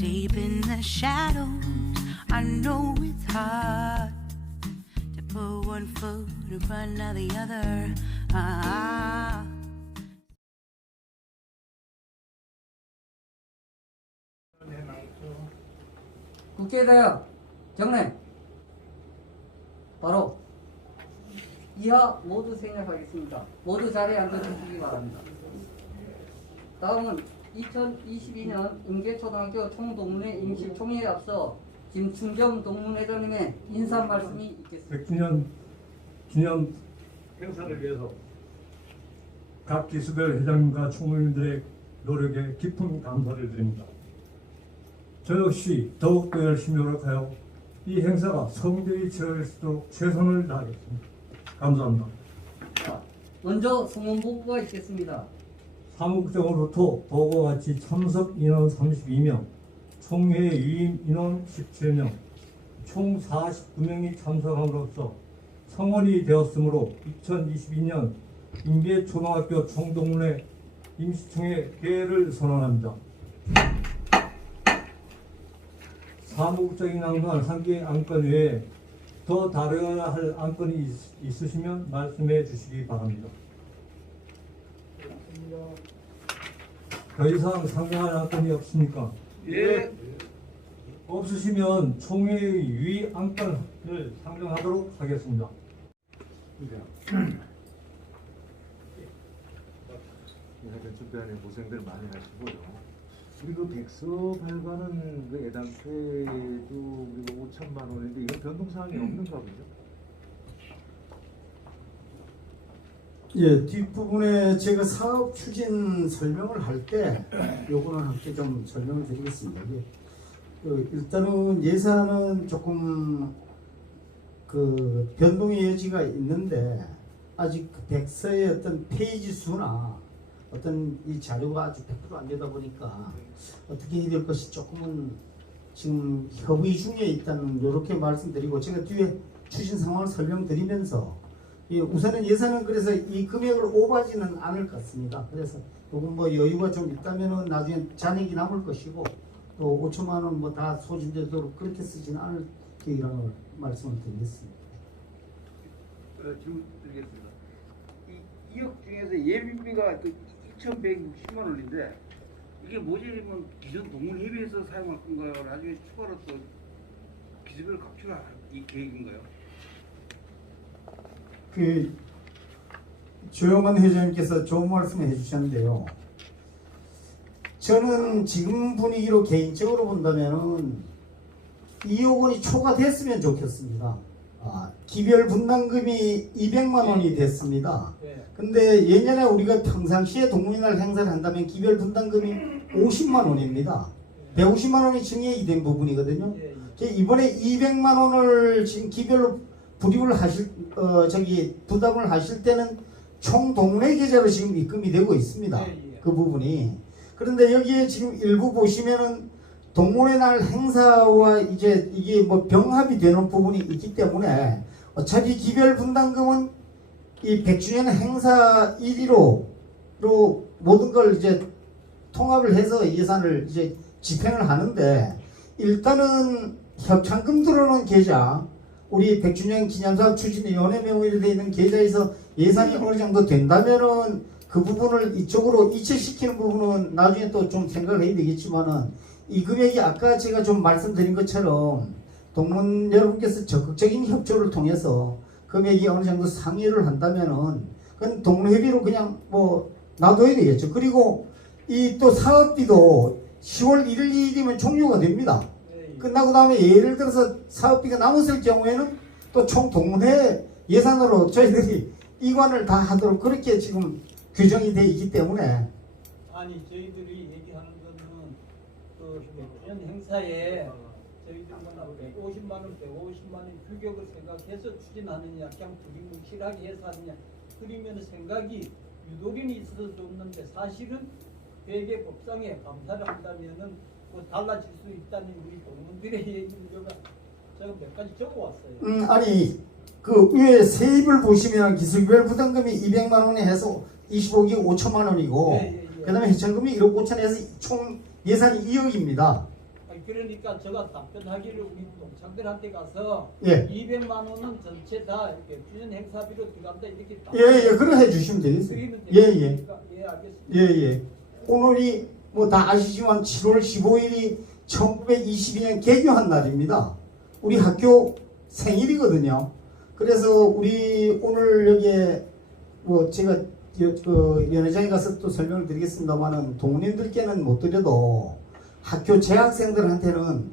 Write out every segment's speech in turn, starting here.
Deep in the shadows, I know it's hard to put one foot in front of the other. 국제대학 경례 바로 이하 모두 생략하겠습니다. 모두 자리에 앉아주시기 바랍니다. 다음은 2022년 임계초등학교 총동문회 임시총회에 앞서 김충겸 동문회장님의 인사 말씀이 있겠습니다. 100주년 기념 행사를 위해서 각 기수별 회장님과 총무님들의 노력에 깊은 감사를 드립니다. 저 역시 더욱더 열심히 노력하여 이 행사가 성대히 치러질 수 있도록 최선을 다하겠습니다. 감사합니다. 자, 먼저 성원보고가 있겠습니다. 사무국장으로부터 보고와 같이 참석 인원 32명, 총회 유임 인원 17명, 총 49명이 참석함으로써 성원이 되었으므로 2022년 임계초등학교 총동문회 임시총회 개회를 선언합니다. 사무국장이 낭송한 한 개의 안건 외에 더 다뤄야 할 안건이 있으시면 말씀해 주시기 바랍니다. 더 이상 상정할 안건이 없습니까? 예. 없으시면 총회의 유의 안건을 상정하도록 하겠습니다. 하여튼 준비하는 고생들 많이 하시고요. 우리 그 백서 발간은 그 애당초에도 우리가 5천만 원인데 이건 변동사항이 없는가 보죠? 예, 뒷부분에 제가 사업 추진 설명을 할 때 요거는 함께 좀 설명을 드리겠습니다. 일단은 예산은 조금 그 변동의 여지가 있는데 아직 그 백서의 어떤 페이지 수나 어떤 이 자료가 아주 100% 안 되다 보니까 어떻게 해야 될 것이 조금은 지금 협의 중에 있다는 이렇게 말씀드리고, 제가 뒤에 추진 상황을 설명드리면서 우선은 예산은 그래서 이 금액을 오버하지는 않을 것 같습니다. 그래서 조금 뭐 여유가 좀 있다면은 나중에 잔액이 남을 것이고, 또 5천만 원 뭐 다 소진되도록 그렇게 쓰지는 않을 계획이라는 말씀을 드리겠습니다. 질문 드리겠습니다. 이 2억 중에서 예비비가 그 2,160만 원인데 이게 모자라면 기존 동문회비에서 사용할 건가요? 나중에 추가로 또 기술을 각출할 이 계획인가요? 그 조영만 회장님께서 좋은 말씀을 해주셨는데요. 저는 지금 분위기로 개인적으로 본다면은 2억 원이 초과됐으면 좋겠습니다. 기별 분담금이 200만 원이 됐습니다. 근데 예년에 우리가 평상시에 동문회날 행사를 한다면 기별 분담금이 50만 원입니다. 150만 원이 증액이 된 부분이거든요. 이번에 200만 원을 지금 기별로 부담을 하실 때는 총 동문회 계좌로 지금 입금이 되고 있습니다. 그 부분이. 그런데 여기에 지금 일부 보시면은 동문회 날 행사와 이제 이게 뭐 병합이 되는 부분이 있기 때문에 어차피 기별 분담금은 이 100주년 행사 1위로 모든 걸 이제 통합을 해서 예산을 이제 집행을 하는데, 일단은 협찬금 들어오는 계좌, 우리 100주년 기념사업 추진위원회 명의로 되어 있는 계좌에서 예산이 어느 정도 된다면은 그 부분을 이쪽으로 이체시키는 부분은 나중에 또 좀 생각을 해야 되겠지만은, 이 금액이 아까 제가 좀 말씀드린 것처럼 동문 여러분께서 적극적인 협조를 통해서 금액이 어느 정도 상회를 한다면은 그건 동문회비로 그냥 뭐 놔둬야 되겠죠. 그리고 이 또 사업비도 10월 1일 2일이면 종료가 됩니다. 끝나고 다음에 예를 들어서 사업비가 남았을 경우에는 또 총 동문회 예산으로 저희들이 이관을 다 하도록 그렇게 지금 규정이 되어 있기 때문에. 아니 저희들이 얘기하는 거는 그 100주년 행사에 저희들이 150만 원, 150만 원 규격을 생각해서 추진하느냐, 그냥 두리뭉실하게 해서 하느냐, 그러면 생각이 유도림이 있어서 좋는데 사실은 회계 법상에 감사를 한다면은 뭐 달라질 수 있다는 우리 동문들의 얘기를 제가 몇 가지 적어왔어요. 아니 그 위에 세입을 보시면 기술별 부담금이 200만 원에 해서 25기 5천만 원이고, 그 다음에 회천금이 1억 5천에 해서 총 예산이 2억입니다. 그러니까 제가 답변하기를 우리 동창들한테 가서 예. 200만 원은 전체 다 백주년 행사비로 들어간다 이렇게 딱 예, 그래 해주시면 되겠어요. 드리면 예, 되겠습니까? 예, 알겠습니다. 예. 오늘이 뭐 다 아시지만 7월 15일이 1922년 개교한 날입니다. 우리 학교 생일이거든요. 그래서 우리 오늘 여기에 뭐 제가 연회장에 가서 또 설명을 드리겠습니다만은 동문님들께는 못 드려도 학교 재학생들한테는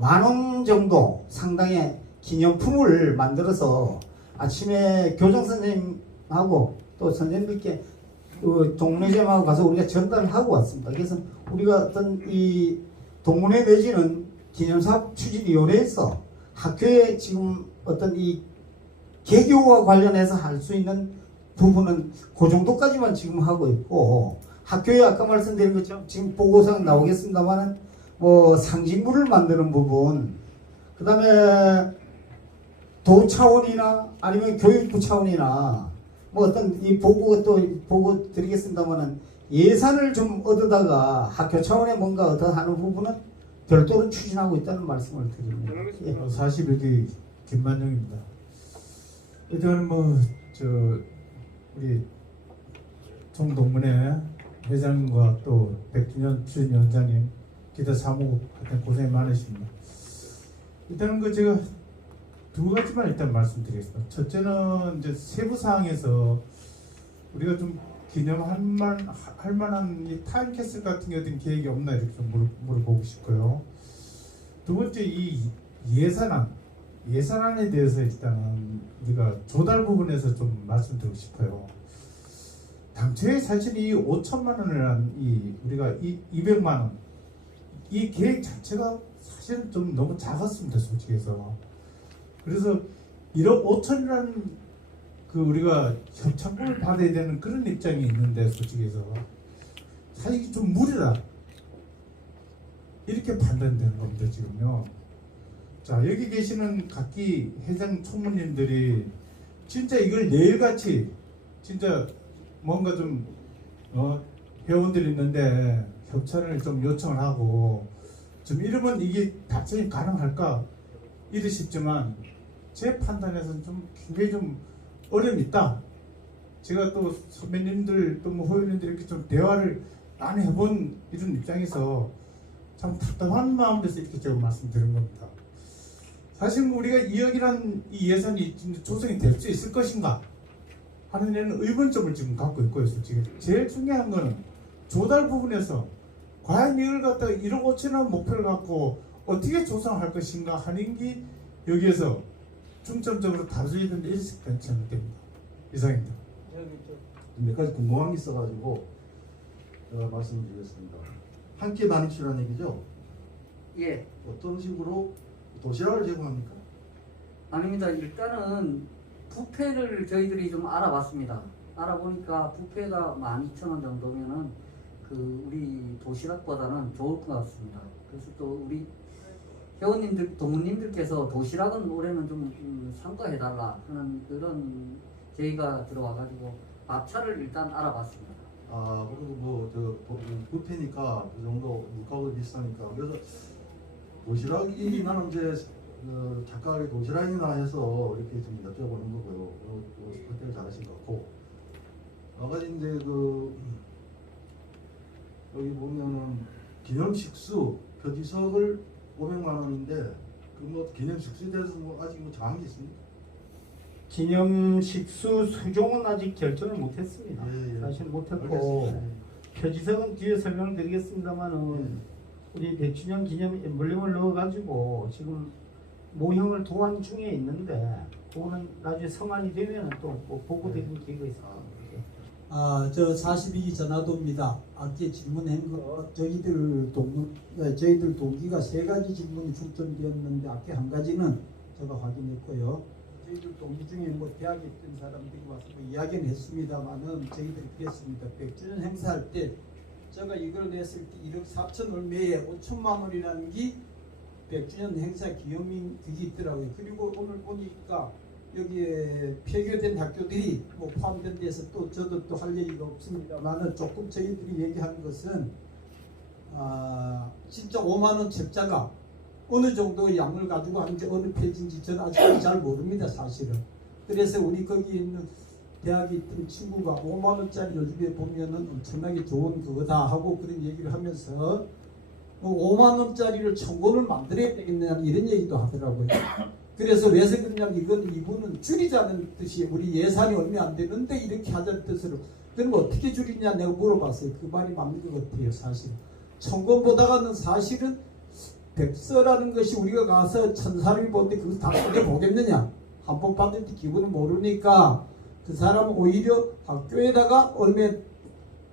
10,000원 정도 상당의 기념품을 만들어서 아침에 교장 선생님하고 또 선생님들께 동문회장하고 가서 우리가 전달을 하고 왔습니다. 그래서 우리가 어떤 이 동문회 내지는 기념사업 추진위원회에서 학교에 지금 어떤 이 개교와 관련해서 할 수 있는 부분은 그 정도까지만 지금 하고 있고, 학교에 아까 말씀드린 것처럼 지금 보고서가 나오겠습니다만은 뭐 상징물을 만드는 부분, 그 다음에 도 차원이나 아니면 교육부 차원이나 뭐 어떤 이 보고 드리겠습니다만은 예산을 좀 얻어다가 학교 차원에 뭔가 얻어하는 부분은 별도로 추진하고 있다는 말씀을 드립니다. 예. 41기 김만영입니다. 일단 우리 총동문회 회장과 또 백준현 추진위원장님 기타 사무국한테 고생이 많으십니다. 일단은 제가 두 가지만 일단 말씀드리겠습니다. 첫째는 이제 세부 사항에서 우리가 좀 기념할 만한 이 타임캡슐 같은 게 어떤 계획이 없나 이렇게 좀 물어보고 싶고요. 두 번째 이 예산안에 대해서 일단은 우리가 조달 부분에서 좀 말씀드리고 싶어요. 당초에 사실 이 5천만 원이라는 우리가 200만 원 이 계획 자체가 사실은 좀 너무 작았습니다, 솔직해서. 그래서 1억 5천이라는 우리가 협찬금을 받아야 되는 그런 입장이 있는데, 솔직해서 사실 이게 좀 무리다 이렇게 판단되는 겁니다, 지금요. 자, 여기 계시는 각기 회장 총무님들이 진짜 이걸 내일같이 진짜 뭔가 좀 회원들이 있는데 협찬을 좀 요청을 하고 좀 이러면 이게 답변이 가능할까 이러시지만 제 판단에서는 좀 굉장히 좀 어려움이 있다. 제가 또 선배님들 또 뭐 호연님들 이렇게 좀 대화를 많이 해본 이런 입장에서 참 답답한 마음에서 이렇게 제가 말씀드린 겁니다. 사실 우리가 2억이란 이 예산이 조성이 될 수 있을 것인가 하는 데는 의문점을 지금 갖고 있고요. 솔직히 제일 중요한 거는 조달 부분에서 과연 이걸 갖다가 1억 5천원 목표를 갖고 어떻게 조성할 것인가 하는 게 여기에서 중점적으로 다뤄져야 되는데 이렇게 생각됩니다. 이상입니다. 몇 가지 궁금한 게 있어가지고 제가 말씀을 드리겠습니다. 함께 만입시라는 얘기죠? 예. 어떤 식으로 도시락을 제공합니까? 아닙니다. 일단은 부페를 저희들이 좀 알아봤습니다. 알아보니까 부페가 12,000원 정도면은 우리 도시락보다는 좋을 것 같습니다. 그래서 또 우리 회원님들, 동문님들께서 도시락은 올해는 좀 삼가해달라 하는 그런 제의가 들어와가지고 밥차를 일단 알아봤습니다. 그리고 뷔페니까 그 정도 물가가 비싸니까 그래서 도시락이 나는 이제 작가의 도시락이나 해서 이렇게 좀 여쭤보는 거고요. 그때 잘하신 것 같고 아가지 이제 여기 보면은 기념식수 표지석을 500만 원인데 기념식수에 대해서 아직 정한 게 있습니까? 기념식수 수종은 아직 결정을 못했습니다. 예. 사실 못했고 알겠습니다. 표지석은 뒤에 설명드리겠습니다만은 우리 백주년 기념 엠블렘을 넣어가지고 지금 모형을 도안 중에 있는데 그거는 나중에 성안이 되면 또 보고드리는 기회가 있습니다. 저 42기 전화도입니다. 아까 질문한 거 저희들 동기가 세 가지 질문이 중점되었는데 아까 한 가지는 제가 확인했고요. 저희들 동기 중에 뭐 대학에 있던 사람들이 와서 뭐 이야기는 했습니다만은 저희들이 그랬습니다. 100주년 행사할 때 제가 이걸 냈을 때 1억 4천 얼마에 5천만 원이라는 게 100주년 행사 기념인 그게 있더라고요. 그리고 오늘 보니까 여기에 폐교된 학교들이 뭐 포함된 데서 또 저도 또 할 얘기가 없습니다만은 조금 저희들이 얘기하는 것은 진짜 5만 원 책자가 어느 정도 양을 가지고 하는지 어느 페이지인지 저는 아직까지 잘 모릅니다 사실은. 그래서 우리 거기 있는 대학에 있던 친구가 5만 원짜리 요즘에 보면은 엄청나게 좋은 그거다 하고 그런 얘기를 하면서 5만 원짜리를 1000권을 만들어야 되겠느냐 이런 얘기도 하더라고요. 그래서 왜 그러냐면 이분은 줄이자는 뜻이 우리 예산이 얼마 안 되는데 이렇게 하자는 뜻으로 그럼 어떻게 줄이냐 내가 물어봤어요. 그 말이 맞는 것 같아요. 사실 1000권보다는 사실은 백서라는 것이 우리가 가서 1000사람이 보는데 그거 다 보겠느냐. 한 번 받을 때 기분을 모르니까 그 사람은 오히려 학교에다가 얼마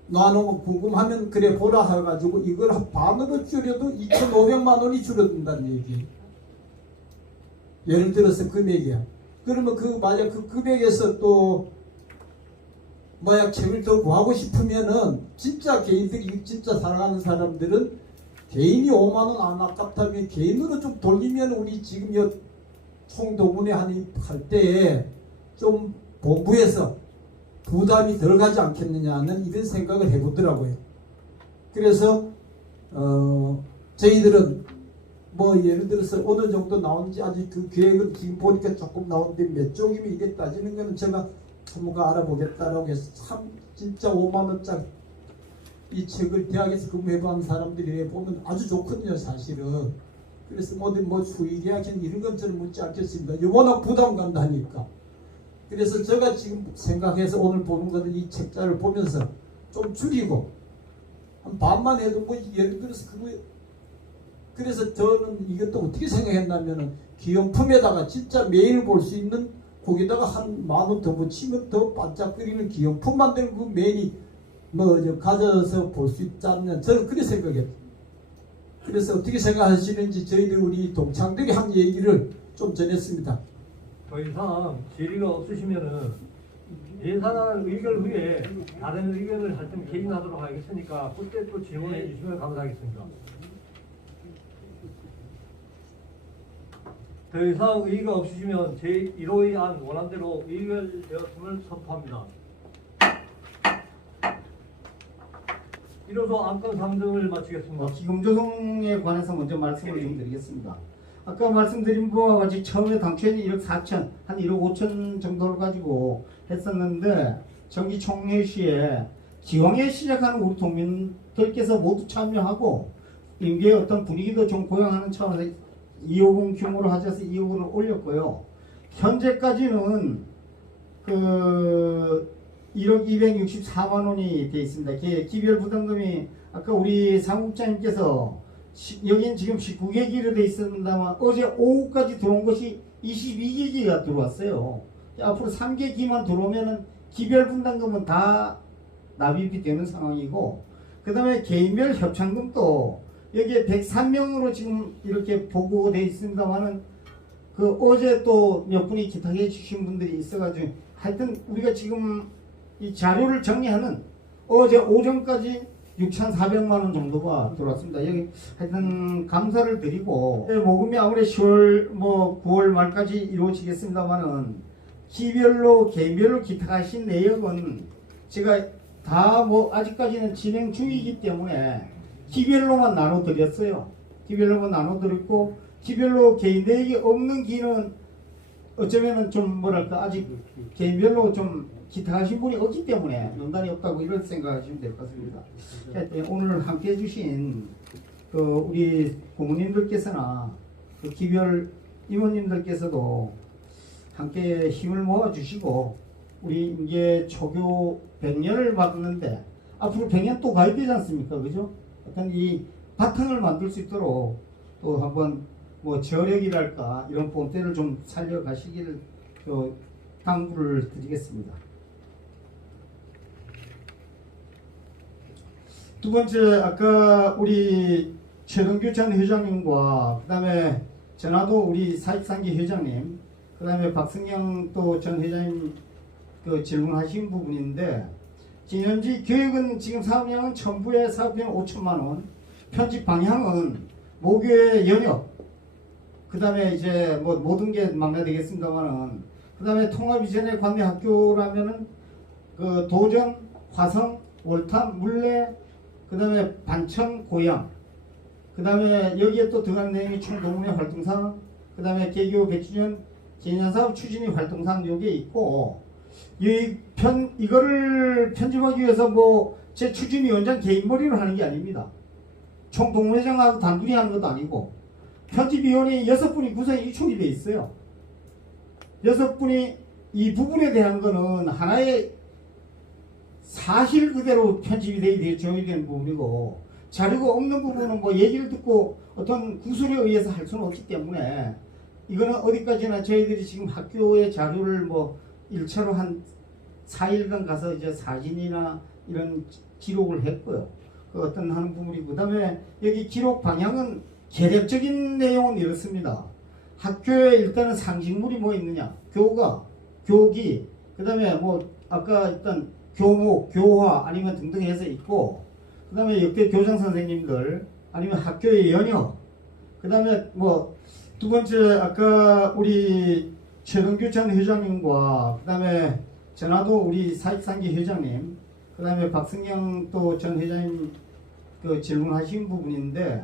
놔놓으면 궁금하면 그래 보라 해가지고 이걸 반으로 줄여도 2,500만 원이 줄어든다는 얘기. 예를 들어서 금액이야. 그러면 그 만약 그 금액에서 또 만약 책을 더 구하고 싶으면은 진짜 개인들이 진짜 사랑하는 사람들은 개인이 5만 원 안 아깝다면 개인으로 좀 돌리면 우리 지금 총동문회 할 때에 좀 본부에서 부담이 덜 가지 않겠느냐는 이런 생각을 해보더라고요. 그래서 저희들은 뭐 예를 들어서 어느 정도 나오는지 아직 그 계획은 지금 보니까 조금 나오는데 몇 쪽이면 이게 따지는 거는 제가 전문가 알아보겠다라고 해서 참 진짜 5만 원짜리 이 책을 대학에서 근무해본 사람들이 보면 아주 좋거든요 사실은. 그래서 뭐 수의계약이나 이런 건 저는 묻지 않겠습니다. 워낙 부담 간다니까. 그래서 제가 지금 생각해서 오늘 보는 거는 이 책자를 보면서 좀 줄이고 한 반만 해도 뭐 예를 들어서 그거 그래서 저는 이것도 어떻게 생각했냐면은 기용품에다가 진짜 매일 볼 수 있는 거기다가 한 10,000원 더 붙이면 더 반짝거리는 기용품 만들고 그 매일 가져서 볼 수 있지 않냐 저는 그렇게 생각했어요. 그래서 어떻게 생각하시는지 저희들 우리 동창들이 한 얘기를 좀 전했습니다. 더 이상 질의가 없으시면은 예산안 의결 후에 다른 의견을 할 때 개인하도록 하겠으니까 그때 또 질문해 주시면 감사하겠습니다. 더 이상 의의가 없으시면 제1호의 안 원안대로 의결되었음을 선포합니다. 이로써 안건 상정을 마치겠습니다. 기금 조성에 관해서 먼저 말씀을 좀 드리겠습니다. 아까 말씀드린 바와 같이 처음에 당초에는 1억 4천, 한 1억 5천 정도를 가지고 했었는데 정기 총회 시에 기왕에 시작하는 우리 동민들께서 모두 참여하고 임계의 어떤 분위기도 좀 고양하는 차원에서 2억 원 규모로 하셔서 2억 원을 올렸고요. 현재까지는 그 1억 264만 원이 되어 있습니다. 기별 부담금이 아까 우리 상국장님께서 여기는 지금 19개기로 되어 있었습니다만 어제 오후까지 들어온 것이 22개기가 들어왔어요. 앞으로 3개기만 들어오면은 기별 분담금은 다 납입이 되는 상황이고 그 다음에 개인별 협찬금도 여기에 103명으로 지금 이렇게 보고되어 있습니다만은 그 어제 또 몇 분이 기탁해 주신 분들이 있어가지고 하여튼 우리가 지금 이 자료를 정리하는 어제 오전까지 6,400만 원 정도가 들어왔습니다. 여기 하여튼 감사를 드리고 모금이 아무래도 10월 9월 말까지 이루어지겠습니다만은 기별로 개인별로 기탁하신 내역은 제가 다 아직까지는 진행 중이기 때문에 기별로만 나눠드렸어요. 기별로만 나눠드렸고 기별로 개인 내역이 없는 기는 어쩌면은 좀 아직 개인별로 좀 기탁하신 분이 없기 때문에 명단이 없다고 이런 생각하시면 될 것 같습니다. 오늘 함께 해주신 그 우리 고모님들께서나 그 기별 임원님들께서도 함께 힘을 모아주시고 우리 이제 초교 100년을 받았는데 앞으로 100년 또 가야 되지 않습니까? 그죠? 어떤 이 바탕을 만들 수 있도록 또 한번 저력이랄까 이런 본때를 좀 살려가시기를 당부를 드리겠습니다. 두 번째 아까 우리 최동규 전 회장님과 그 다음에 전화도 우리 사익상기 회장님 그 다음에 박승영 또 전 회장님 그 질문하신 부분인데 진현지 교육은 지금 사업량은 전부의 사업비는 5천만원 편집 방향은 모교의 연역 그 다음에 이제 모든 게 망라되겠습니다만은 그 다음에 통합 이전의 관내 학교라면은 그 도전, 화성, 월탐, 물레 그 다음에 반천, 고양 그 다음에 여기에 또 들어간 내용이 총동문회 활동상, 그 다음에 개교 100주년 기념사업 추진위 활동상 요게 있고, 이거를 편집하기 위해서 뭐 제 추진위원장 개인머리로 하는 게 아닙니다. 총동문회장하고 단둘이 하는 것도 아니고, 편집위원회 6분이 구성이 이촉이 돼 있어요. 6분이 이 부분에 대한 거는 하나의 사실 그대로 편집이 되어야 되는 부분이고, 자료가 없는 부분은 뭐 얘기를 듣고 어떤 구술에 의해서 할 수는 없기 때문에, 이거는 어디까지나 저희들이 지금 학교의 자료를 뭐 1차로 한 4일간 가서 이제 사진이나 이런 기록을 했고요. 그 어떤 하는 부분이고, 그 다음에 여기 기록 방향은 개략적인 내용은 이렇습니다. 학교에 일단은 상징물이 뭐 있느냐, 교과, 교기, 그 다음에 뭐 아까 일단 교목, 교화 아니면 등등 해서 있고, 그 다음에 역대 교장 선생님들 아니면 학교의 연역, 그 다음에 뭐 두 번째 아까 우리 최동규 전 회장님과 그 다음에 전화도 우리 사익상기 회장님, 그 다음에 박승영 또 전 회장님 그 질문하신 부분인데,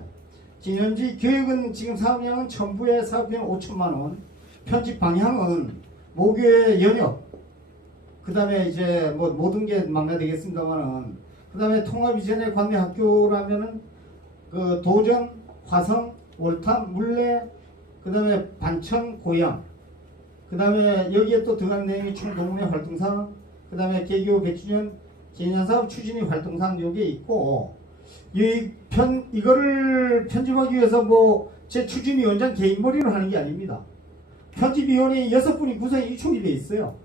진현지 교육은 지금 사업량은 첨부의 사업비는 5천만원, 편집 방향은 모교의 연역, 그 다음에 이제 뭐 모든 게 망라되겠습니다만은, 그 다음에 통합 이전의 관내 학교라면은 그 도전, 화성, 월탐, 물레, 그 다음에 반천, 고양, 그 다음에 여기에 또 들어간 내용이 총동문회 활동상, 그 다음에 개교 100주년 기념사업 추진위 활동상 요게 있고, 이거를 편집하기 위해서 뭐 제 추진위원장 개인머리로 하는 게 아닙니다. 편집위원회 6분이 구성이 이촉이 돼 있어요.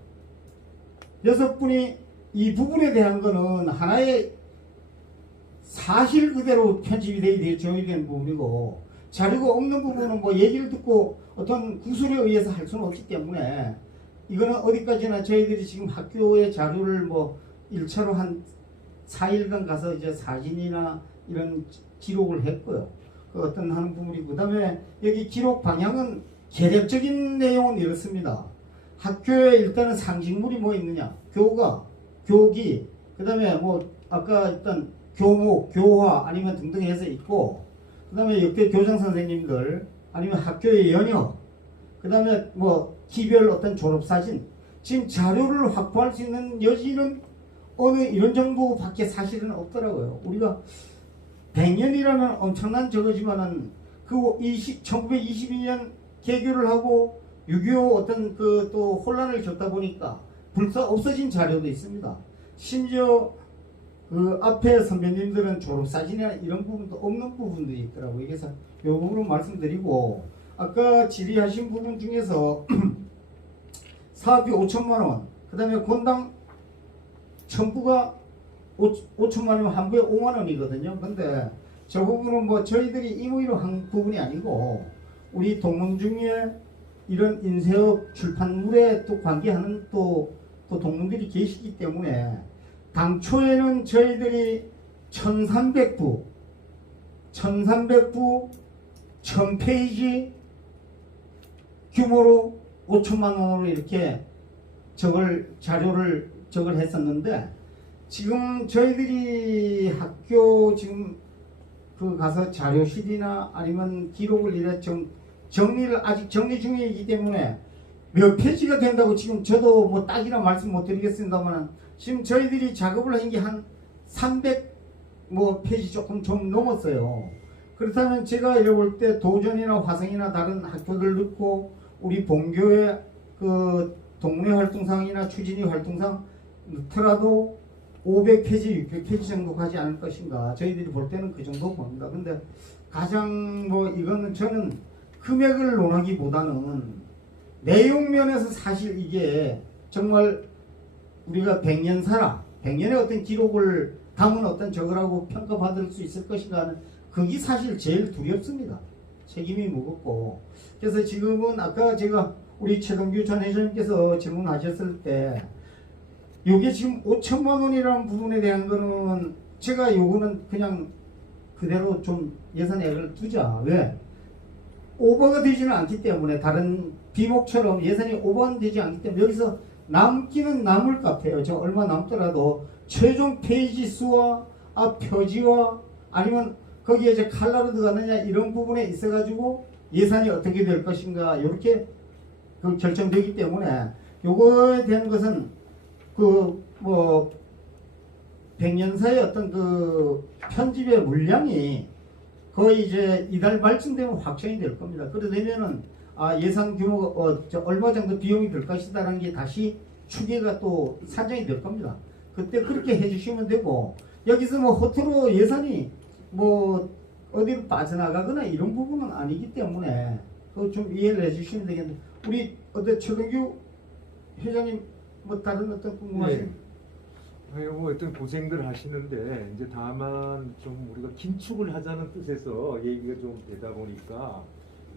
6분이 이 부분에 대한 거는 하나의 사실 그대로 편집이 되어야 되는 부분이고, 자료가 없는 부분은 뭐 얘기를 듣고 어떤 구술에 의해서 할 수는 없기 때문에, 이거는 어디까지나 저희들이 지금 학교의 자료를 뭐 1차로 한 4일간 가서 이제 사진이나 이런 기록을 했고요. 그 어떤 하는 부분이고, 그 다음에 여기 기록 방향은 개략적인 내용은 이렇습니다. 학교에 일단은 상징물이 뭐 있느냐, 교과, 교기, 그 다음에 뭐 아까 일단 교목, 교화 아니면 등등 해서 있고, 그 다음에 역대 교장 선생님들 아니면 학교의 연역, 그 다음에 뭐 기별 어떤 졸업사진, 지금 자료를 확보할 수 있는 여지는 어느 이런 정보밖에 사실은 없더라고요. 우리가 100년이라면 엄청난 저거지만은 그 1922년 개교를 하고 6.25 어떤 그 또 혼란을 겪다 보니까 없어진 자료도 있습니다. 심지어 그 앞에 선배님들은 졸업사진이나 이런 부분도 없는 부분도 있더라고요. 그래서 이 부분을 말씀드리고, 아까 질의하신 부분 중에서 사업비 5천만원, 그 다음에 권당 첨부가 5천만원이면 한 부에 5만원이거든요. 근데 저 부분은 뭐 저희들이 임의로 한 부분이 아니고, 우리 동문 중에 이런 인쇄업 출판물에 또 관계하는 또 동문들이 계시기 때문에, 당초에는 저희들이 1300부 1000페이지 규모로 5천만원으로 이렇게 자료를 했었는데, 지금 저희들이 학교 지금 그 가서 자료실이나 아니면 기록을 이래 정리를 아직 정리 중이기 때문에 몇 페이지가 된다고 지금 저도 뭐 딱이라 말씀 못 드리겠습니다만, 지금 저희들이 작업을 한 게 한 300 뭐 페이지 조금 좀 넘었어요. 그렇다면 제가 이래 볼 때 도전이나 화성이나 다른 학교들 넣고 우리 본교의 그 동문회 활동상이나 추진위 활동상 넣더라도 500페이지, 600페이지 정도 가지 않을 것인가. 저희들이 볼 때는 그 정도 봅니다. 근데 가장 뭐 이거는 저는 금액을 논하기보다는 내용 면에서 사실 이게 정말 우리가 100년 살아, 100년의 어떤 기록을 담은 어떤 저거라고 평가받을 수 있을 것인가 하는 그게 사실 제일 두렵습니다. 책임이 무겁고. 그래서 지금은 아까 제가 우리 최동규 전 회장님께서 질문하셨을 때 요게 지금 5천만 원이라는 부분에 대한 거는 제가 요거는 그냥 그대로 좀 예산액을 두자. 왜? 오버가 되지는 않기 때문에, 다른 비목처럼 예산이 오버는 되지 않기 때문에 여기서 남기는 남을 것 같아요. 저 얼마 남더라도 최종 페이지 수와 표지와 아니면 거기에 이제 칼라로 들어가느냐 이런 부분에 있어가지고 예산이 어떻게 될 것인가 이렇게 그 결정되기 때문에 요거에 대한 것은 그 뭐 백년사의 어떤 그 편집의 물량이 거의 이제 이달 말쯤 되면 확정이 될 겁니다. 그래 되면은 예산 규모가 얼마 정도 비용이 들 것이다라는 게 다시 추계가 또 산정이 될 겁니다. 그때 그렇게 해주시면 되고 여기서 뭐 허투루 예산이 뭐 어디로 빠져나가거나 이런 부분은 아니기 때문에 그거 좀 이해를 해주시면 되겠는데 우리 최동규 회장님 뭐 다른 어떤 궁금하신? 뭐 어떤 고생들 하시는데 이제 다만 좀 우리가 긴축을 하자는 뜻에서 얘기가 좀 되다 보니까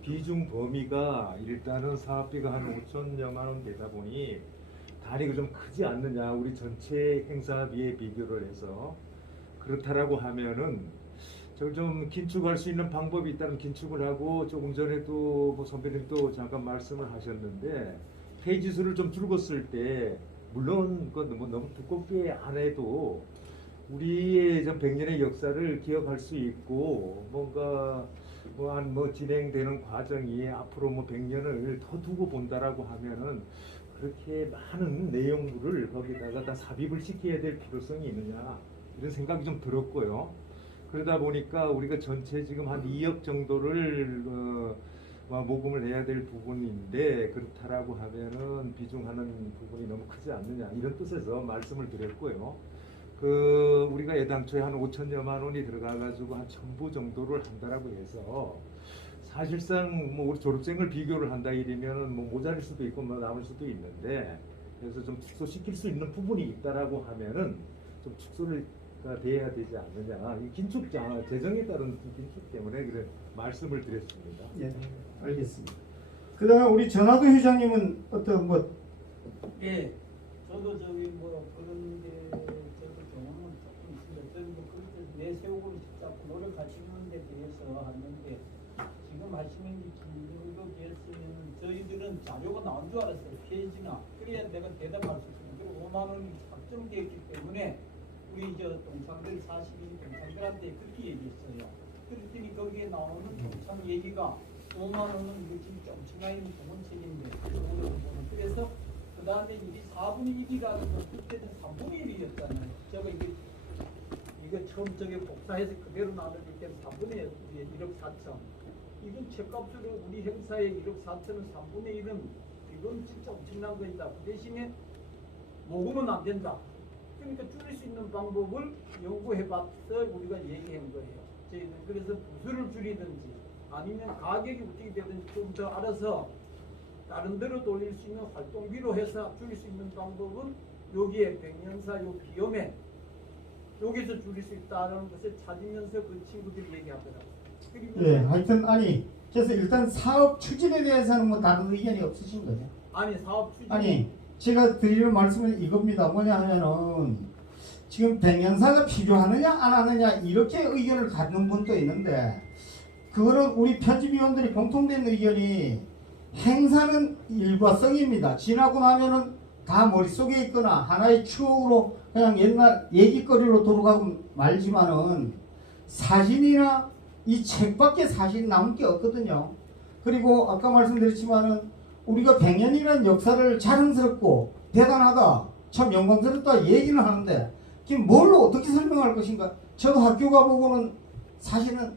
비중 범위가 일단은 사업비가 한 5천여만 원 되다 보니 단위가 좀 크지 않느냐 우리 전체 행사비에 비교를 해서 그렇다라고 하면은 저걸 좀 긴축할 수 있는 방법이 있다면 긴축을 하고 조금 전에도 뭐 선배님도 잠깐 말씀을 하셨는데 페이지 수를 좀 줄였을 때 물론 그 너무 두껍게 안 해도 우리의 좀 100년의 역사를 기억할 수 있고 뭔가 뭐 진행되는 과정이 앞으로 뭐 100년을 더 두고 본다라고 하면은 그렇게 많은 내용물을 거기다가 다 삽입을 시켜야 될 필요성이 있느냐 이런 생각이 좀 들었고요. 그러다 보니까 우리가 전체 지금 한 2억 정도를 모금을 해야 될 부분인데 그렇다라고 하면은 비중하는 부분이 너무 크지 않느냐 이런 뜻에서 말씀을 드렸고요. 그 우리가 애당초에 한 5천여만 원이 들어가가지고 한 1,000부 정도를 한다라고 해서 사실상 뭐 우리 졸업생을 비교를 한다 이러면은 뭐 모자랄 수도 있고 뭐 남을 수도 있는데 그래서 좀 축소시킬 수 있는 부분이 있다라고 하면은 좀 축소를 돼야 되지 않느냐. 이 긴축 재정에 따른 긴축 때문에 그래 말씀을 드렸습니다. 예, 알겠습니다. 그다음에 우리 전하도 회장님은 어떤 뭐 예, 저도 저기 뭐 그런 게 저도 경험은 조금 있습니다. 저는 뭐 그렇게 내세우고 자꾸 노력하시는 데 대해서 하는데 지금 하시는 게 김정국이었으면 저희들은 자료가 나온 줄 알았어요. 페이지나 그래야 내가 대답할 수 있어요. 그리고 5만 원이 확정되었기 때문에 우리 저 동창들 40인 동창들한테 그렇게 얘기했어요. 그랬더니 거기에 나오는 동창 얘기가 5만 원은 이거 진짜 엄청나게 좋은 책인데 그래서 그 다음에 이게 4분의 1이라는 건 그때는 3분의 1이었잖아요. 제가 이거 처음 저기 복사해서 그대로 나눠줄 때 4분의 1억 4천. 이건 책값으로 우리 행사에 1억 4천은 3분의 1은 이건 진짜 엄청난 거이다. 그 대신에 모금은 안 된다. 그러니까 줄일 수 있는 방법을 연구해봤어 우리가 얘기한 거예요. 저희는 그래서 부수를 줄이든지 아니면 가격이 어떻게 되든지 좀 더 알아서 다른 데로 돌릴 수 있는 활동비로 해서 줄일 수 있는 방법은 여기에 백년사 요 비염에 여기서 줄일 수 있다는 것을 찾으면서 그 친구들이 얘기하더라고요. 예, 하여튼 그래서 일단 사업 추진에 대해서는 뭐 다른 의견이 없으신 거죠? 아니 사업 추진 제가 드리는 말씀은 이겁니다. 뭐냐 하면은 지금 백년사가 필요하느냐 안 하느냐 이렇게 의견을 갖는 분도 있는데 그거는 우리 편집위원들이 공통된 의견이 행사는 일과성입니다. 지나고 나면은 다 머릿속에 있거나 하나의 추억으로 그냥 옛날 얘기거리로 돌아가고 말지만은 사진이나 이 책밖에 사실 남은 게 없거든요. 그리고 아까 말씀드렸지만은 우리가 100년이라는 역사를 자랑스럽고 대단하다, 참 영광스럽다 얘기는 하는데 지금 뭘로 어떻게 설명할 것인가? 저도 학교 가보고는 사실은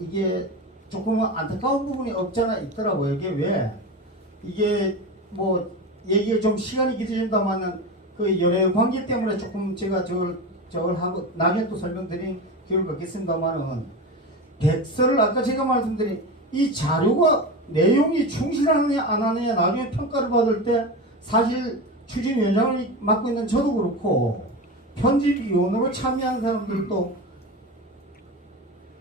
이게 조금 안타까운 부분이 없잖아 있더라고요. 이게 왜? 이게 뭐 얘기가 좀 시간이 길어진다마는 그 연애 관계 때문에 조금 제가 저걸 하고 나중에 또 설명드린 기회를 갖겠습니다만은 백서를 아까 제가 말씀드린 이 자료가 내용이 충실하느냐 안 하느냐 나중에 평가를 받을 때 사실 추진위원장을 맡고 있는 저도 그렇고 편집위원으로 참여한 사람들도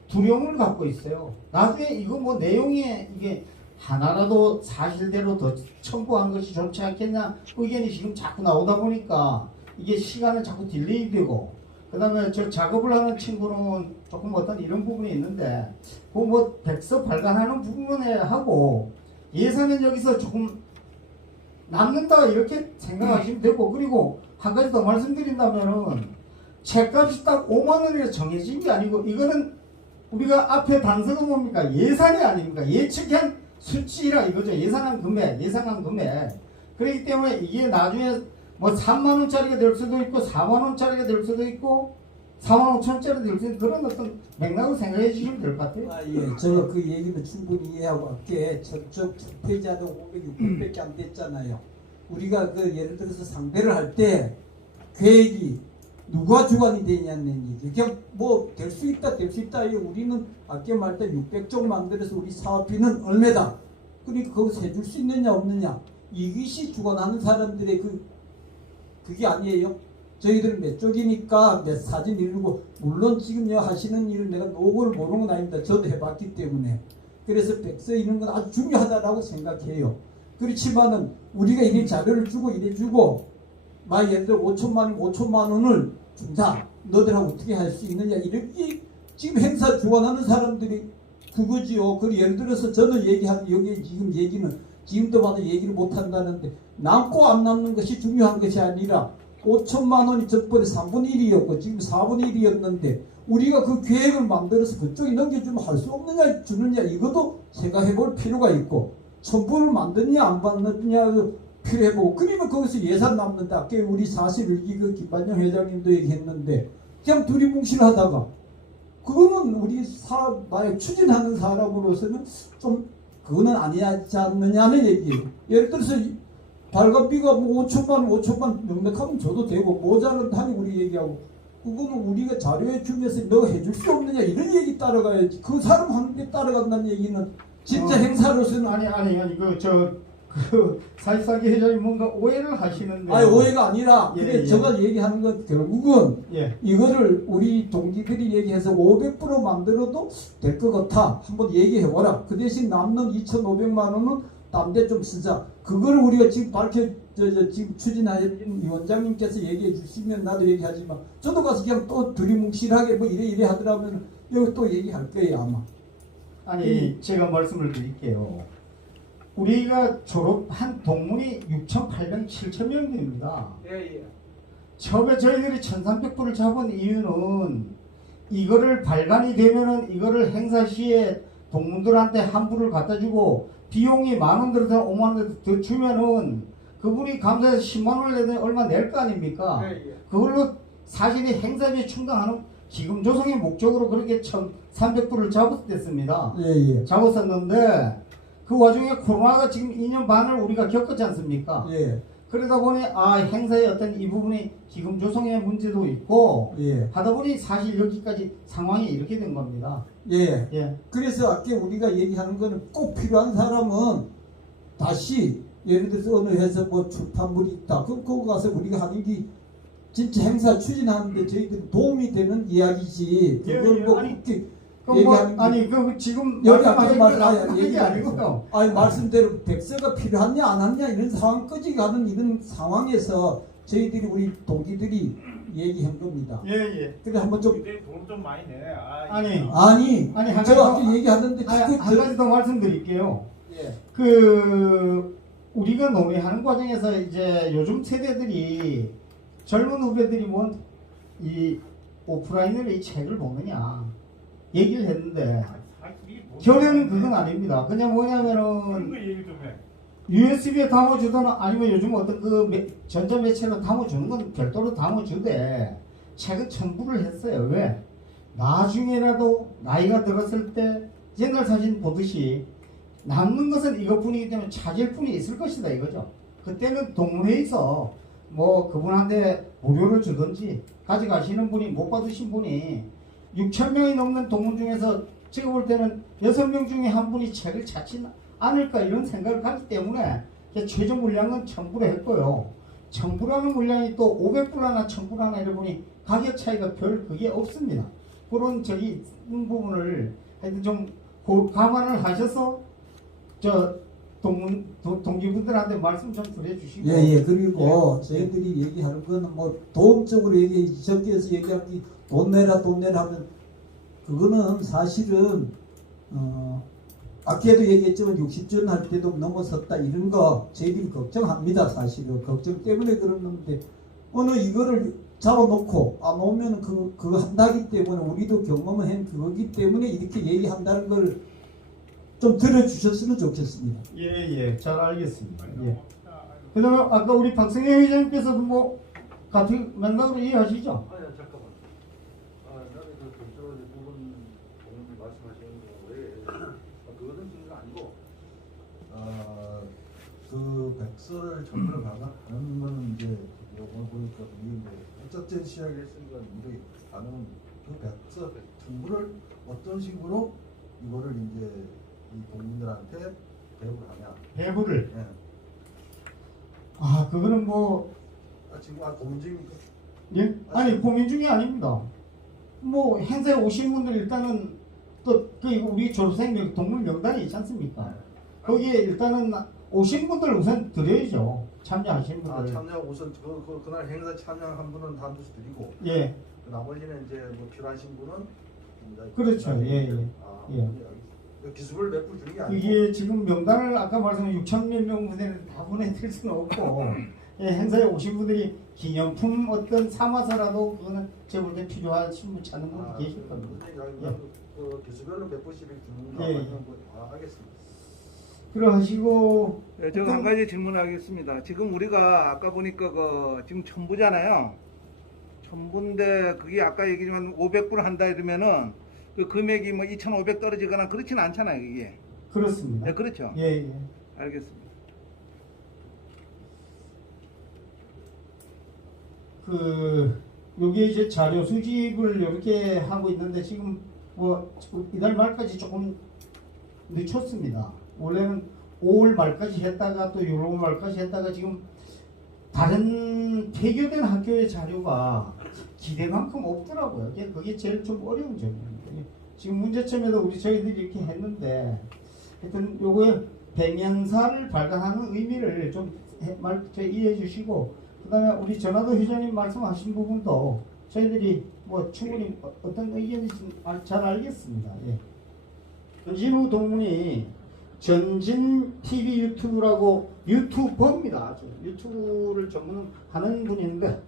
두려움을 갖고 있어요. 나중에 이거 뭐 내용에 이게 하나라도 사실대로 더 첨부한 것이 좋지 않겠냐 의견이 지금 자꾸 나오다 보니까 이게 시간은 자꾸 딜레이 되고 그 다음에 저 작업을 하는 친구는 조금 어떤 이런 부분이 있는데 그 뭐 백서 발간하는 부분에 하고 예산은 여기서 조금 남는다 이렇게 생각하시면 되고 그리고 한 가지 더 말씀드린다면은 책값이 딱 5만 원이라 정해진 게 아니고 이거는 우리가 앞에 단서가 뭡니까? 예산이 아닙니까? 예측한 수치라 이거죠. 예상한 금액. 그렇기 때문에 이게 나중에 뭐 3만 원짜리가 될 수도 있고 4만 원짜리가 될 수도 있고 4만 5천 원짜리 될 수도 있고 그런 어떤 맥락을 생각해 주시면 될 것 같아요. 예. 제가 그 얘기는 충분히 이해하고 할게. 저쪽 투표자도 500, 600밖에 안 됐잖아요. 우리가 그 예를 들어서 상대를 할 때 계획이 누가 주관이 되냐는 얘기. 그냥 뭐 될 수 있다 우리는 아까 말할 때 600종 만들어서 우리 사업비는 얼마다. 그러니까 거기서 해줄 수 있느냐 없느냐. 이것이 주관하는 사람들의 그게 아니에요. 저희들은 몇 쪽이니까 몇 사진 이루고 물론 지금 하시는 일을 내가 노고를 모르는 건 아닙니다. 저도 해봤기 때문에. 그래서 백서 이런 건 아주 중요하다라고 생각해요. 그렇지만은 우리가 이런 자료를 주고 이래주고 막 예를 들어 5천만 원을 준다. 너들하고 어떻게 할 수 있느냐. 이렇게 지금 행사 주관하는 사람들이 그거지요. 그리고 예를 들어서 저는 얘기한 여기 지금 얘기는 지금도 봐도 얘기를 못 한다는데 남고 안 남는 것이 중요한 것이 아니라 5천만 원이 전번에 3분의 1이었고 지금 4분의 1이었는데 우리가 그 계획을 만들어서 그쪽에 넘겨주면 할 수 없느냐 주느냐 이것도 생각해 볼 필요가 있고 첨부를 만드느냐 안 만드느냐 필요해보고 그러면 거기서 예산 남는다. 아까 우리 41기 그 김반영 회장님도 얘기했는데 그냥 두리뭉실하다가 그거는 우리 사업 만약 추진하는 사람으로서는 좀 그거는 아니지 않느냐는 얘기예요. 예를 들어서 발간비가 뭐 5천만 명백하면 줘도 되고 모자란다니 우리 얘기하고 그거는 우리가 자료에 주면서 너 해줄 수 없느냐 이런 얘기 따라가야지. 그 사람 하는 게 따라간다는 얘기는 진짜 행사로서는 아니 그 사실상기 회장님 뭔가 오해를 하시는데. 아니 오해가 아니라 근데 예. 제가 얘기하는 건 결국은 예. 이거를 우리 동기들이 얘기해서 500% 만들어도 될 것 같아. 한번 얘기해보라. 그 대신 남는 2,500만 원은 딴 데 좀 쓰자. 그걸 우리가 지금 지금 추진하신 위원장님께서 얘기해 주시면 나도 얘기하지만 저도 가서 그냥 또 두리뭉실하게 뭐 이래 하더라면 여기 또 얘기할 거예요 아마. 아니 제가 말씀을 드릴게요. 우리가 졸업한 동문이 6,800, 7,000명 됩니다. 예. 처음에 저희들이 1,300불을 잡은 이유는 이거를 발간이 되면은 이거를 행사 시에 동문들한테 한 불을 갖다 주고 비용이 10,000원 들어서 50,000원 더 주면은 그분이 감사해서 10만 원을 내더니 얼마 낼 거 아닙니까? 예. 그걸로 사실이 행사비에 충당하는 기금 조성의 목적으로 그렇게 1,300불을 잡았습니다. 예. 잡았었는데 그 와중에 코로나가 지금 2년 반을 우리가 겪었지 않습니까? 예. 그러다 보니 행사의 어떤 이 부분이 기금 조성의 문제도 있고 예. 하다 보니 사실 여기까지 상황이 이렇게 된 겁니다. 예. 예. 그래서 아까 우리가 얘기하는 거는 꼭 필요한 사람은 다시 예를 들어서 어느 회사 뭐 출판물이 있다. 그럼 거기 가서 우리가 하는 게 진짜 행사 추진하는데 저희들이 도움이 되는 이야기지. 그걸 뭐 그렇게 얘기하는 게 지금 여기 앞에서 말하는 얘기 게 아니고요. 아니 말씀대로 백서가 필요하냐 안 하냐 이런 상황까지 가는 이런 상황에서 저희들이 우리 동기들이 얘기한 겁니다. 예. 그래 한번 좀 돈좀 많이 내. 아니 한 제가 가지 아까 얘기하는데 한 가지 더 말씀드릴게요. 예. 그 우리가 논의하는 과정에서 이제 요즘 세대들이 젊은 후배들이 뭐 이 오프라인으로 이 책을 보느냐 얘기를 했는데 결론은 그건 아닙니다. 그냥 뭐냐면은 USB에 담아주거나 아니면 요즘 어떤 그 전자매체로 담아주는 건 별도로 담아주되 책은 첨부를 했어요. 왜? 나중에라도 나이가 들었을 때 옛날 사진 보듯이 남는 것은 이것뿐이기 때문에 찾을 분이 있을 것이다 이거죠. 그때는 동문회에서 뭐 그분한테 무료로 주든지 가져가시는 분이 못 받으신 분이 6,000명이 넘는 동문 중에서 제가 볼 때는 6명 중에 한 분이 책을 찾지 않을까 이런 생각을 가기 때문에 최종 물량은 첨부를 했고요. 첨부라는 물량이 또 500불 하나 1,000불 하나 이러보니 가격 차이가 별 그게 없습니다. 그런 부분을 하여튼 좀 감안을 하셔서 동기분들한테 말씀 좀 드려주시고. 예. 그리고 저희들이 얘기하는 거는 뭐 도움적으로 적게해서 얘기하는 게 돈 내라 하면 그거는 사실은 아까도 얘기했지만 60전 할 때도 넘어섰다 이런 거 저희들이 걱정합니다. 사실은 걱정 때문에 그러는데 어느 이거를 잡아놓고 놓으면 그거 한다기 때문에 우리도 경험을 한 그거기 때문에 이렇게 얘기한다는 걸 좀 들어주셨으면 좋겠습니다. 예, 잘 알겠습니다. 예. 그다음에 아까 우리 박성현 회장님께서도 뭐 같은 맥락으로 이해하시죠? 아니 잠깐만. 나는 그 경찰 부분 동문이 말씀하시는 거에 그거는 지금 아니고 그 백서를 전부를 받아가는 거는 이제 오늘 보니까 이 뭐 어쨌든 시작을 했으니까 우리 가는 그 백서 정부를 어떤 식으로 이거를 이제 이 동문들한테 배부를 하냐. 배부를. 예. 그거는 뭐 지금 고민 중입니까? 예? 아니 고민 중이 아닙니다. 뭐 행사에 오신 분들 일단은 또 그 우리 졸업생 동문 명단이 있지 않습니까? 거기에 일단은 오신 분들 우선 드려야죠. 참여하신 분들. 참여 우선 그날 행사 참여한 분은 한 두씩 드리고. 예. 나머지는 이제 뭐 필요하신 분은 그렇죠. 예. 기습을 몇 분 주는 게 아니고. 이게 지금 명단을 아까 말씀한 6천 몇 명 분에는 다 보내드릴 수는 없고 예, 행사에 오신 분들이 기념품 어떤 삼아서라도 그거는 제가 볼 때 필요하신 분 찾는 분도 계실 겁니다. 그 기수별로 몇 분씩 주는 거 알겠습니다. 그러하시고 제가 한 가지 질문하겠습니다. 지금 우리가 아까 보니까 지금 천부잖아요. 천부인데 그게 아까 얘기지만 500불 한다 이러면은 그 금액이 뭐 2,500 떨어지거나 그렇지는 않잖아요, 이게. 그렇습니다. 네, 그렇죠. 예. 알겠습니다. 요게 이제 자료 수집을 이렇게 하고 있는데 지금 뭐 이달 말까지 조금 늦췄습니다. 원래는 5월 말까지 했다가 또 6월 말까지 했다가 지금 다른 폐교된 학교의 자료가 기대만큼 없더라고요. 그게 제일 좀 어려운 점입니다. 지금 문제점에도 저희들이 이렇게 했는데 하여튼 요거에 백년사를 발간하는 의미를 좀 이해해 주시고 그 다음에 우리 전하도 회장님 말씀하신 부분도 저희들이 뭐 충분히 어떤 의견인지 잘 알겠습니다. 예. 전진우 동문이 전진 TV 유튜브라고 유튜버입니다. 유튜브를 전문하는 분인데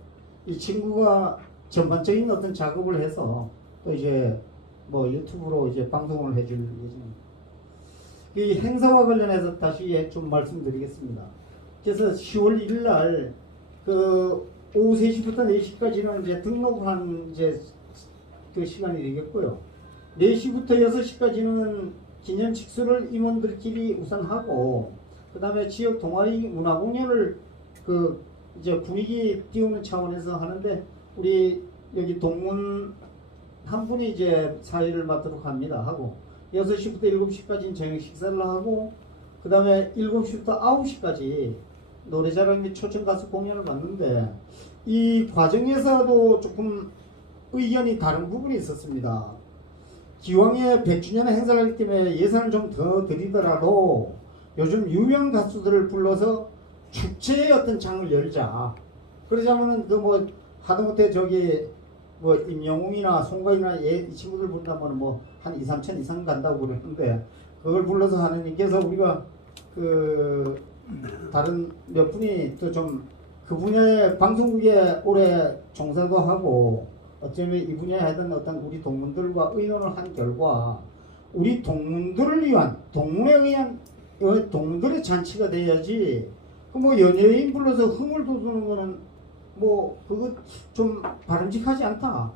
이 친구가 전반적인 어떤 작업을 해서 또 이제 뭐 유튜브로 이제 방송을 해줄 예정입니다. 이 행사와 관련해서 다시 좀 말씀드리겠습니다. 그래서 10월 1일 날 그 오후 3시부터 4시까지는 이제 등록한 이제 그 시간이 되겠고요. 4시부터 6시까지는 기념 직수를 임원들끼리 우선 하고 그 다음에 지역 동아리 문화 공연을 그 이제 분위기 띄우는 차원에서 하는데 우리 여기 동문 한 분이 이제 사회를 맡도록 합니다. 하고 6시부터 7시까지는 저녁 식사를 하고 그 다음에 7시부터 9시까지 노래자랑 및 초청 가수 공연을 봤는데 이 과정에서도 조금 의견이 다른 부분이 있었습니다. 기왕에 100주년 행사를 하기 때문에 예산을 좀 더 드리더라도 요즘 유명 가수들을 불러서 축제의 어떤 장을 열자. 그러자면은 그 뭐 하다못해 저기 뭐 임영웅이나 송가인이나 이 친구들 부른다면 뭐 한 2, 3천 이상 간다고 그러는데 그걸 불러서 하는 게서 우리가 그 다른 몇 분이 또 좀 그 분야의 방송국에 오래 종사도 하고 어쩌면 이 분야에 하던 어떤 우리 동문들과 의논을 한 결과 우리 동문들을 위한 동문에 의한 동문들의 잔치가 돼야지 그 뭐 연예인 불러서 흥을 돋우는 거는 뭐 그거 좀 바람직하지 않다.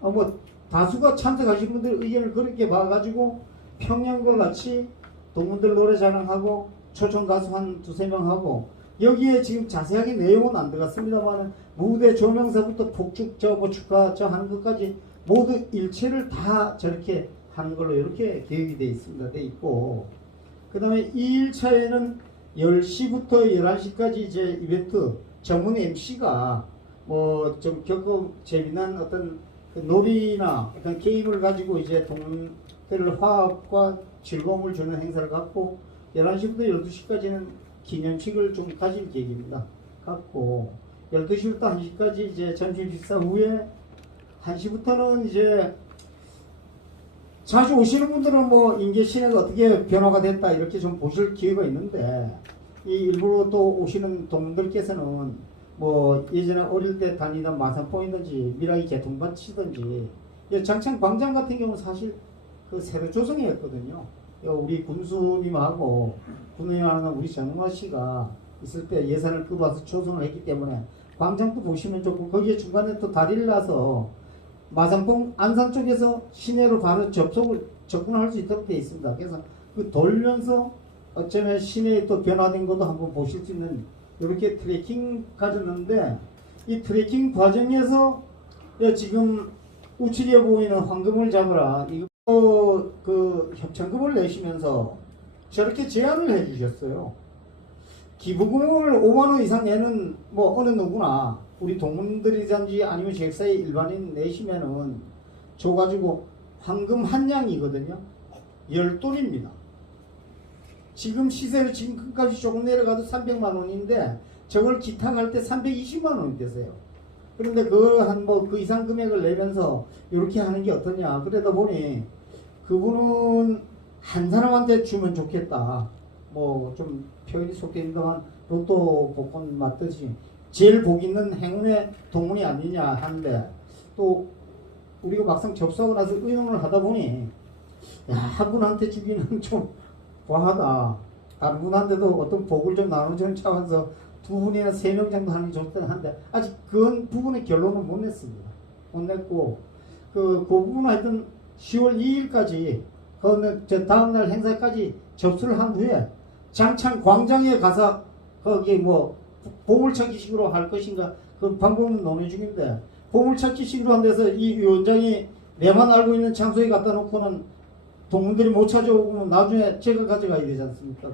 뭐 다수가 참석하신 분들 의견을 그렇게 봐가지고 평양과 같이 동문들 노래 자랑하고 초청 가수 한 2-3명 하고 여기에 지금 자세하게 내용은 안 들어갔습니다만 무대 조명사부터 폭죽 뭐 축하 하는 것까지 모두 일체를 다 저렇게 하는 걸로 이렇게 계획이 돼 있습니다. 돼 있고 그 다음에 2일차에는 10시부터 11시까지 이제 이벤트 전문 MC가 뭐 좀 재미난 어떤 그 놀이나 어떤 게임을 가지고 이제 동문들 화합과 즐거움을 주는 행사를 갖고 11시부터 12시까지는 기념식을 좀 가질 계획입니다. 갖고 12시부터 1시까지 이제 점심 식사 후에 1시부터는 이제 자주 오시는 분들은 뭐 인계 시내가 어떻게 변화가 됐다 이렇게 좀 보실 기회가 있는데 이 일부러 또 오시는 동문들께서는 뭐 예전에 어릴 때 다니던 마산포이든지 미라이 개통밭 치든지 장창 광장 같은 경우는 사실 그 새로 조성이었거든요. 우리 군수님하고 군의원하는 우리 전웅화 씨가 있을 때 예산을 끌어와서 조성을 했기 때문에 광장도 보시면 좋고 거기에 중간에 또 다리를 놔서 마산봉 안산 쪽에서 시내로 바로 접근할 수 있도록 되어 있습니다. 그래서 그 돌면서 어쩌면 시내에 또 변화된 것도 한번 보실 수 있는 이렇게 트레킹 가졌는데 이 트레킹 과정에서 지금 우측에 보이는 황금을 잡으라 이거 그 협찬금을 내시면서 저렇게 제안을 해주셨어요. 기부금을 5만 원 이상 내는 뭐 어느 누구나 우리 동문들이든지 아니면 지역사회 일반인 내시면은 줘가지고 황금 한 양이거든요. 10돈입니다. 지금 시세를 지금까지 조금 내려가도 300만 원인데 저걸 기탁할 때 320만 원이 되세요. 그런데 그걸 한 뭐 그 이상 금액을 내면서 이렇게 하는 게 어떠냐. 그러다 보니 그분은 한 사람한테 주면 좋겠다. 뭐 좀 표현이 속됩니다만 로또 복권 맞듯이 제일 복 있는 행운의 동문이 아니냐 하는데 또 우리가 막상 접수하고 나서 의논을 하다 보니 야, 한 분한테 주기는 좀 과하다. 다른 분한테도 어떤 복을 좀 나눠주는 차원에서 두 분이나 세 명 정도 하는 게 좋다는 한데 아직 그 부분의 결론은 못 냈습니다. 못 냈고 그 부분은 하여튼 10월 2일까지 저 다음날 행사까지 접수를 한 후에 장창 광장에 가서 거기 뭐 보물찾기식으로 할 것인가 그 방법은 논의 중인데 보물찾기식으로 한 데서 이 위원장이 내만 알고 있는 장소에 갖다 놓고는 동문들이 못 찾아오고 나중에 제가 가져가야 되지 않습니까?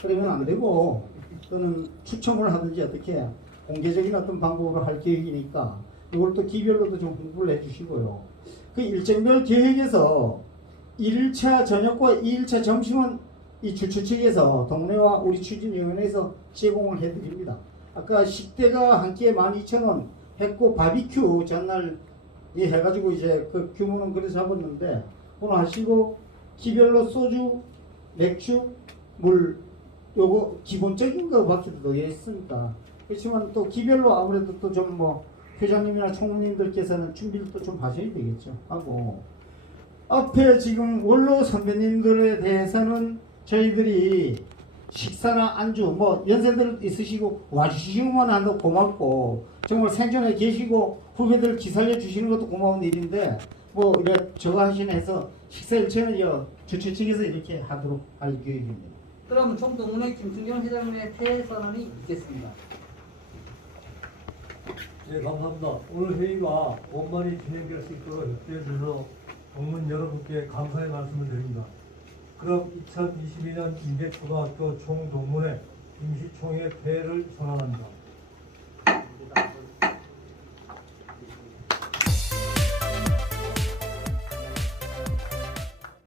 그러면 안 되고 또는 추첨을 하든지 어떻게 공개적인 어떤 방법으로 할 계획이니까 이걸 또 기별로도 좀 공부를 해주시고요. 그 일정별 계획에서 1일차 저녁과 2일차 점심은 이 주최 측에서 동네와 우리 추진위원회에서 제공을 해드립니다. 아까 식대가 한 끼에 12,000원 했고 바비큐 전날 해가지고 이제 그 규모는 그래 잡았는데 오늘 하시고 기별로 소주, 맥주, 물 요거 기본적인 거밖에 더 있으니까 그렇지만 또 기별로 아무래도 또 좀 뭐 회장님이나 총무님들께서는 준비를 또 좀 하셔야 되겠죠 하고 앞에 지금 원로 선배님들에 대해서는 저희들이 식사나 안주 뭐 연세들 있으시고 와주시기만 해도 고맙고 정말 생존에 계시고 후배들 기살려 주시는 것도 고마운 일인데 뭐 이래 저거 하시나 해서 식사 일체는 주최 측에서 이렇게 하도록 할 계획입니다. 그럼 총동문회 김승경 회장님의 폐해 선언이 있겠습니다. 네, 감사합니다. 오늘 회의가 원만히 진행될 수 있도록 협조해 주셔서 동문 여러분께 감사의 말씀을 드립니다. 그럼 2022년 인백초등학교 총동문회 임시총회 폐회를 선언합니다.